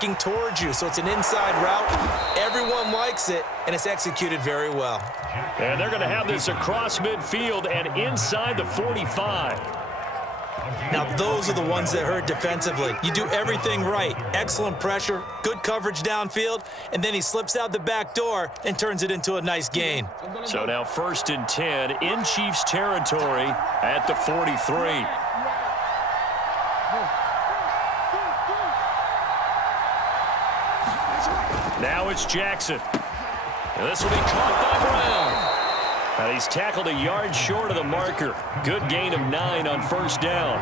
working towards you, so it's an inside route. Everyone likes it, and it's executed very well. And they're going to have this across midfield and inside the 45. Now, those are the ones that hurt defensively. You do everything right. Excellent pressure, good coverage downfield, and then he slips out the back door and turns it into a nice gain. So now 1st and 10 in Chiefs territory at the 43. Now it's Jackson. And this will be caught by Brown. And he's tackled a yard short of the marker. Good gain of 9 on 1st down.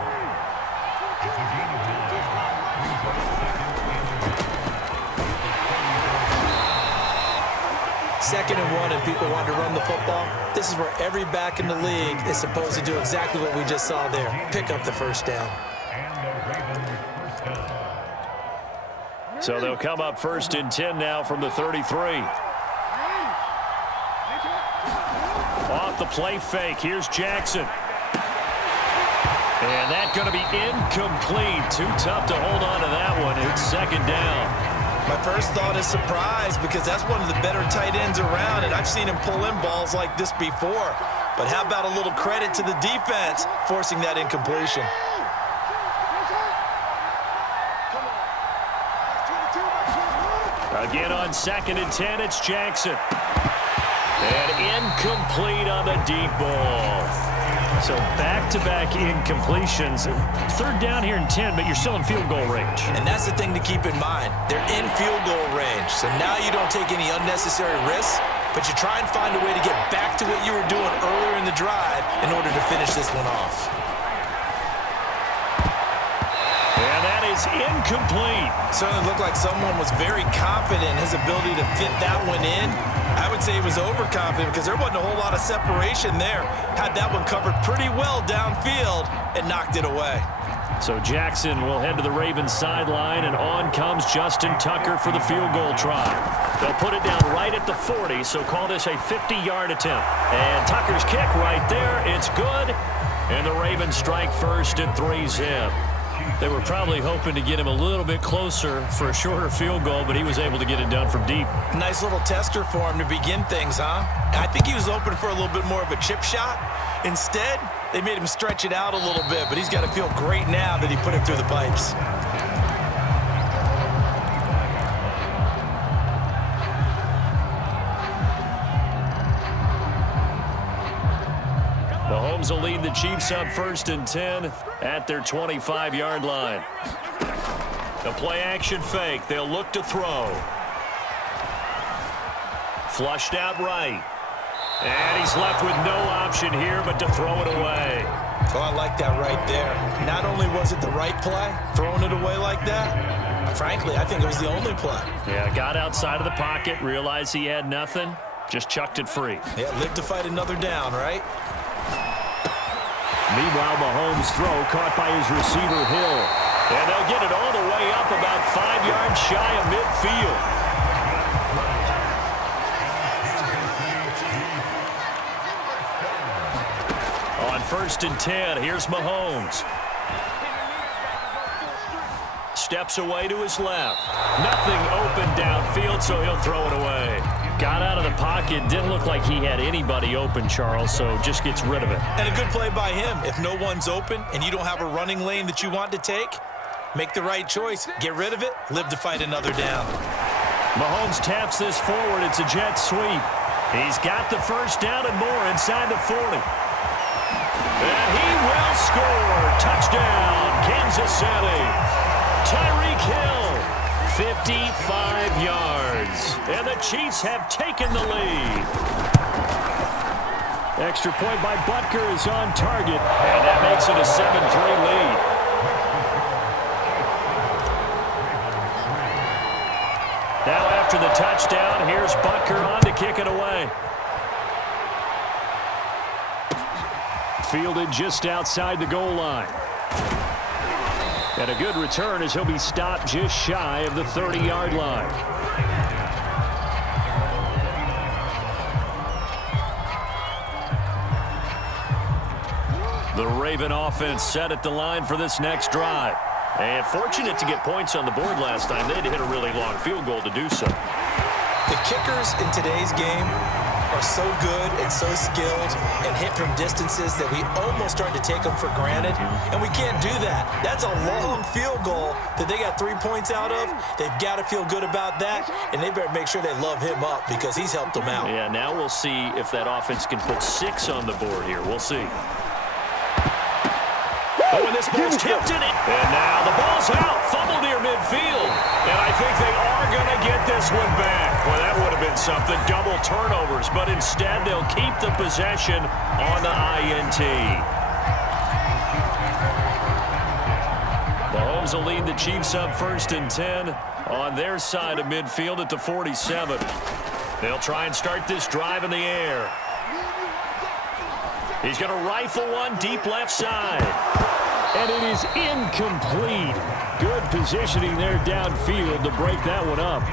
Second and 1 and people want to run the football. This is where every back in the league is supposed to do exactly what we just saw there. Pick up the 1st down. So they'll come up 1st and 10 now from the 33. Off the play fake. Here's Jackson. And that's going to be incomplete. Too tough to hold on to that one. It's 2nd down. My first thought is surprise because that's one of the better tight ends around, and I've seen him pull in balls like this before. But how about a little credit to the defense forcing that incompletion? Again on 2nd and 10, it's Jackson. And incomplete on the deep ball. So back-to-back incompletions. 3rd down here and 10, but you're still in field goal range. And that's the thing to keep in mind. They're in field goal range. So now you don't take any unnecessary risks, but you try and find a way to get back to what you were doing earlier in the drive in order to finish this one off. And that is incomplete. Certainly looked like someone was very confident in his ability to fit that one in. I would say he was overconfident because there wasn't a whole lot of separation there. Had that one covered pretty well downfield and knocked it away. So Jackson will head to the Ravens sideline, and on comes Justin Tucker for the field goal try. They'll put it down right at the 40, so call this a 50-yard attempt. And Tucker's kick right there. It's good. And the Ravens strike first at 3-zip. They were probably hoping to get him a little bit closer for a shorter field goal, but he was able to get it done from deep. Nice little tester for him to begin things, huh? I think he was hoping for a little bit more of a chip shot. Instead, they made him stretch it out a little bit, but he's got to feel great now that he put it through the pipes. Mahomes will lead the Chiefs up 1st and 10 at their 25-yard line. The play action fake. They'll look to throw. Flushed out right. And he's left with no option here but to throw it away. Oh, I like that right there. Not only was it the right play, throwing it away like that, frankly, I think it was the only play. Yeah, got outside of the pocket, realized he had nothing, just chucked it free. Yeah, live to fight another down, right? Meanwhile, Mahomes' throw caught by his receiver, Hill. And they'll get it all the way up about 5 yards shy of midfield. On 1st and 10, here's Mahomes. Steps away to his left. Nothing open downfield, so he'll throw it away. Got out of the pocket. Didn't look like he had anybody open, Charles, so just gets rid of it. And a good play by him. If no one's open and you don't have a running lane that you want to take, make the right choice. Get rid of it. Live to fight another down. Mahomes taps this forward. It's a jet sweep. He's got the 1st down and more inside the 40. And he will score. Touchdown, Kansas City. Tyreek Hill, 55 yards. And the Chiefs have taken the lead. Extra point by Butker is on target. And that makes it a 7-3 lead. Now after the touchdown, here's Butker on to kick it away. Fielded just outside the goal line. And a good return as he'll be stopped just shy of the 30-yard line. The Raven offense set at the line for this next drive. And fortunate to get points on the board last time. They had to hit a really long field goal to do so. The kickers in today's game are so good and so skilled and hit from distances that we almost start to take them for granted, and we can't do that. That's a long field goal that they got 3 points out of. They've got to feel good about that, and they better make sure they love him up because he's helped them out. Yeah, now we'll see if that offense can put 6 on the board here. We'll see. Oh, and this ball's tipped in it. And now the ball's out. Fumble near midfield. And I think they are going to get this one back. Well, that would have been something. Double turnovers. But instead, they'll keep the possession on the INT. Mahomes will lead the Chiefs up 1st and 10 on their side of midfield at the 47. They'll try and start this drive in the air. He's going to rifle one deep left side. And it is incomplete. Good positioning there downfield to break that one up.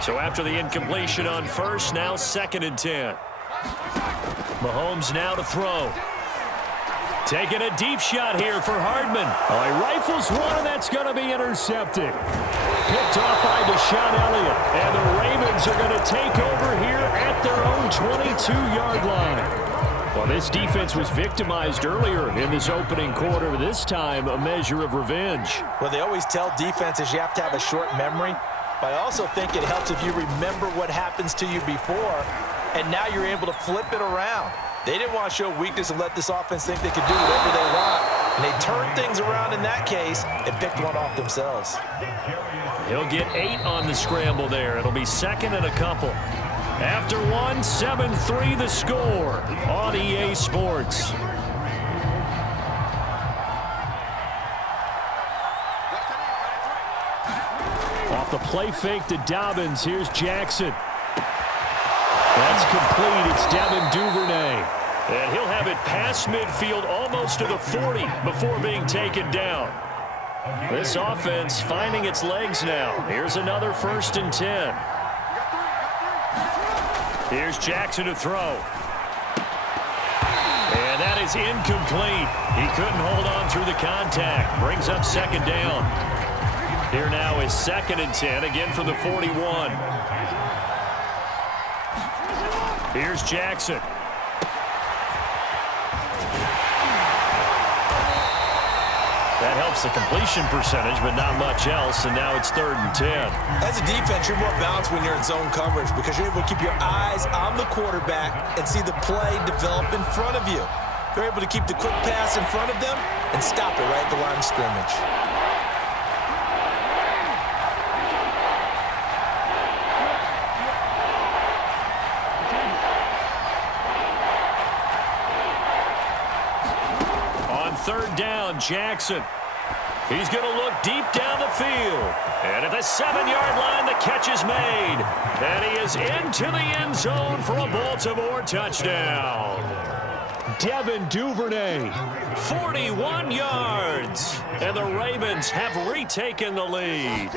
So after the incompletion on first, now 2nd and 10. Mahomes now to throw. Taking a deep shot here for Hardman. Oh, he rifles one, and that's going to be intercepted. Picked off by Deshaun Elliott. And the Ravens are going to take over here at their own 22-yard line. Well, this defense was victimized earlier in this opening quarter. This time, a measure of revenge. Well, they always tell defenses you have to have a short memory, but I also think it helps if you remember what happens to you before, and now you're able to flip it around. They didn't want to show weakness and let this offense think they could do whatever they want, and they turned things around in that case and picked one off themselves. He'll get 8 on the scramble there. It'll be 2nd and a couple. After one, 7-3 the score on EA Sports. Off the play fake to Dobbins. Here's Jackson. That's complete. It's Devin Duvernay. And he'll have it past midfield almost to the 40 before being taken down. This offense finding its legs now. Here's another 1st and 10. Here's Jackson to throw. And that is incomplete. He couldn't hold on through the contact. Brings up 2nd down. Here now is 2nd and 10, again from the 41. Here's Jackson. That helps the completion percentage, but not much else, and now it's 3rd and 10. As a defense, you're more balanced when you're in zone coverage because you're able to keep your eyes on the quarterback and see the play develop in front of you. You're able to keep the quick pass in front of them and stop it right at the line of scrimmage. On 3rd down, Jackson. He's going to look deep down the field. And at the 7-yard line, the catch is made. And he is into the end zone for a Baltimore touchdown. Devin Duvernay, 41 yards. And the Ravens have retaken the lead.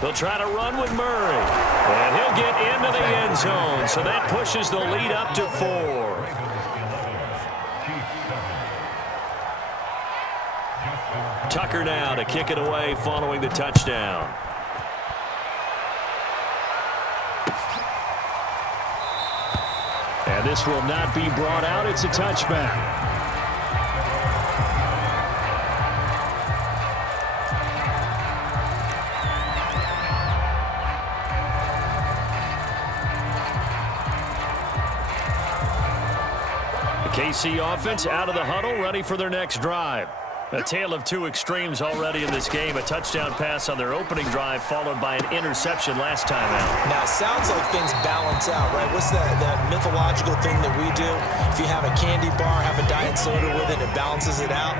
They'll try to run with Murray. And he'll get into the end zone. So that pushes the lead up to 4. Tucker now to kick it away following the touchdown. And this will not be brought out. It's a touchback. The KC offense out of the huddle, ready for their next drive. A tale of two extremes already in this game. A touchdown pass on their opening drive, followed by an interception last time out. Now, it sounds like things balance out, right? What's that mythological thing that we do? If you have a candy bar, have a diet soda with it, it balances it out.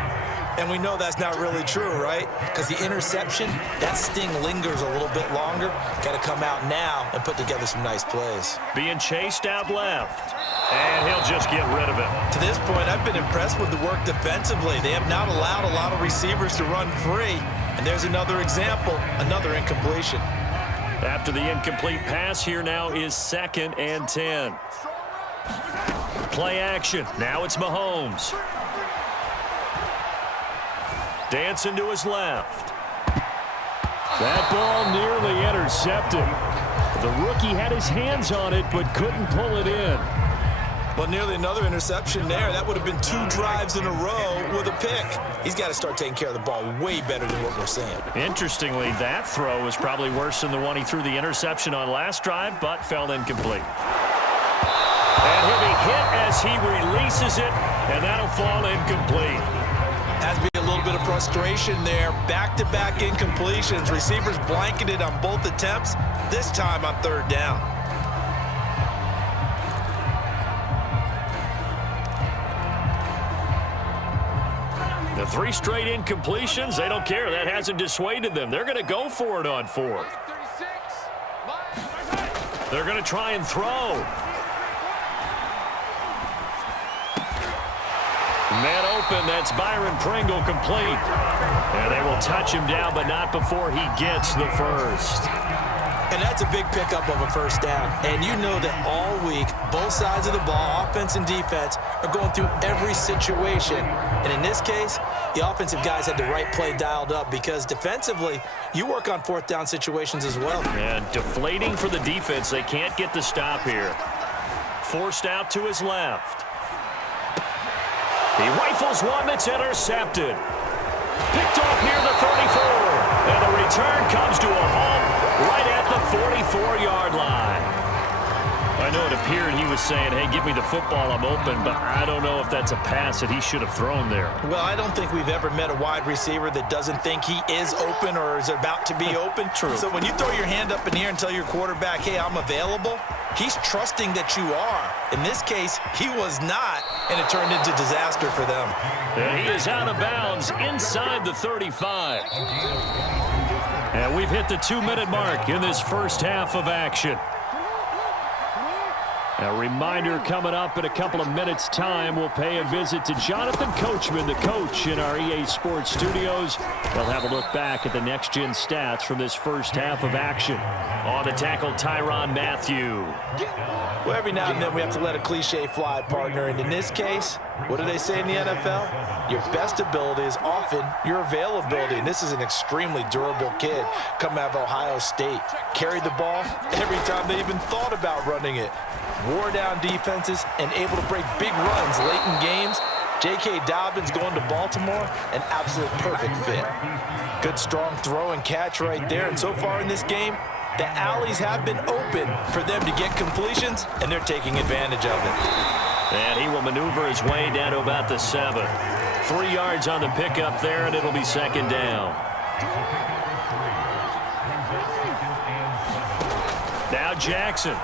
And we know that's not really true, right? Because the interception, that sting lingers a little bit longer. Got to come out now and put together some nice plays. Being chased out left. And he'll just get rid of it. To this point, I've been impressed with the work defensively. They have not allowed a lot of receivers to run free. And there's another example, another incompletion. After the incomplete pass, here now is 2nd and 10. Play action. Now it's Mahomes. Dancing to his left. That ball nearly intercepted. The rookie had his hands on it but couldn't pull it in. Well, nearly another interception there. That would have been 2 drives in a row with a pick. He's got to start taking care of the ball way better than what we're seeing. Interestingly, that throw was probably worse than the one he threw the interception on last drive, but fell incomplete. And he'll be hit as he releases it, and that'll fall incomplete. Has to be a little bit of frustration there. Back-to-back incompletions. Receivers blanketed on both attempts, this time on 3rd down. The 3 straight incompletions, they don't care. That hasn't dissuaded them. They're going to go for it on 4th. They're going to try and throw. Man open, that's Byron Pringle complete. And they will touch him down, but not before he gets the first. And that's a big pickup of a 1st down. And you know that all week, both sides of the ball, offense and defense, are going through every situation. And in this case, the offensive guys had the right play dialed up because defensively, you work on 4th down situations as well. And deflating for the defense. They can't get the stop here. Forced out to his left. He rifles one that's intercepted. Picked off near the 34. And the return comes to a halt right at the 44-yard line. I know it appeared he was saying, hey, give me the football, I'm open, but I don't know if that's a pass that he should have thrown there. Well, I don't think we've ever met a wide receiver that doesn't think he is open or is about to be open. True. So when you throw your hand up in the air and tell your quarterback, hey, I'm available, he's trusting that you are. In this case, he was not, and it turned into disaster for them. And he is out of bounds inside the 35. And we've hit the 2-minute mark in this first half of action. A reminder coming up in a couple of minutes' time, we'll pay a visit to Jonathan Coachman, the coach in our EA Sports studios. We'll have a look back at the next-gen stats from this first half of action. On the tackle, Tyrann Mathieu. Well, every now and then we have to let a cliche fly, partner. And in this case, what do they say in the NFL? Your best ability is often your availability. And this is an extremely durable kid coming out of Ohio State. Carried the ball every time they even thought about running it. Wore down defenses and able to break big runs late in games. J.K. Dobbins going to Baltimore, an absolute perfect fit. Good strong throw and catch right there. And so far in this game, the alleys have been open for them to get completions, and they're taking advantage of it. And he will maneuver his way down to about the 7. 3 yards on the pickup there, and it'll be 2nd down. Now Jackson.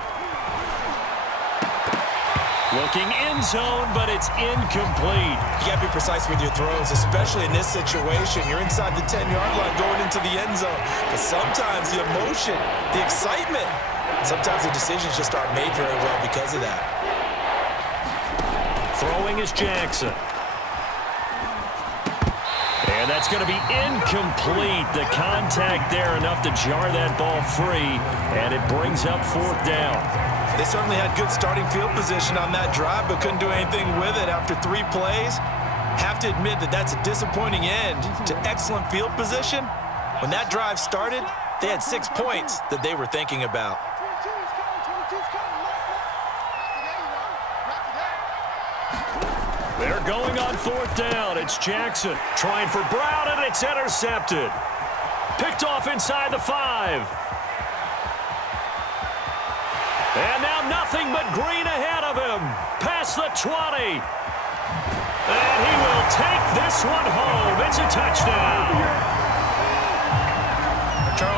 Looking end zone, but it's incomplete. You got to be precise with your throws, especially in this situation. You're inside the 10-yard line going into the end zone. But sometimes the emotion, the excitement, sometimes the decisions just aren't made very well because of that. Throwing is Jackson. And that's going to be incomplete. The contact there enough to jar that ball free, and it brings up 4th down. They certainly had good starting field position on that drive, but couldn't do anything with it after 3 plays. Have to admit that that's a disappointing end to excellent field position. When that drive started, they had 6 points that they were thinking about. They're going on 4th down. It's Jackson trying for Brown, and it's intercepted. Picked off inside the 5. And now nothing but green ahead of him. Past the 20. And he will take this one home. It's a touchdown.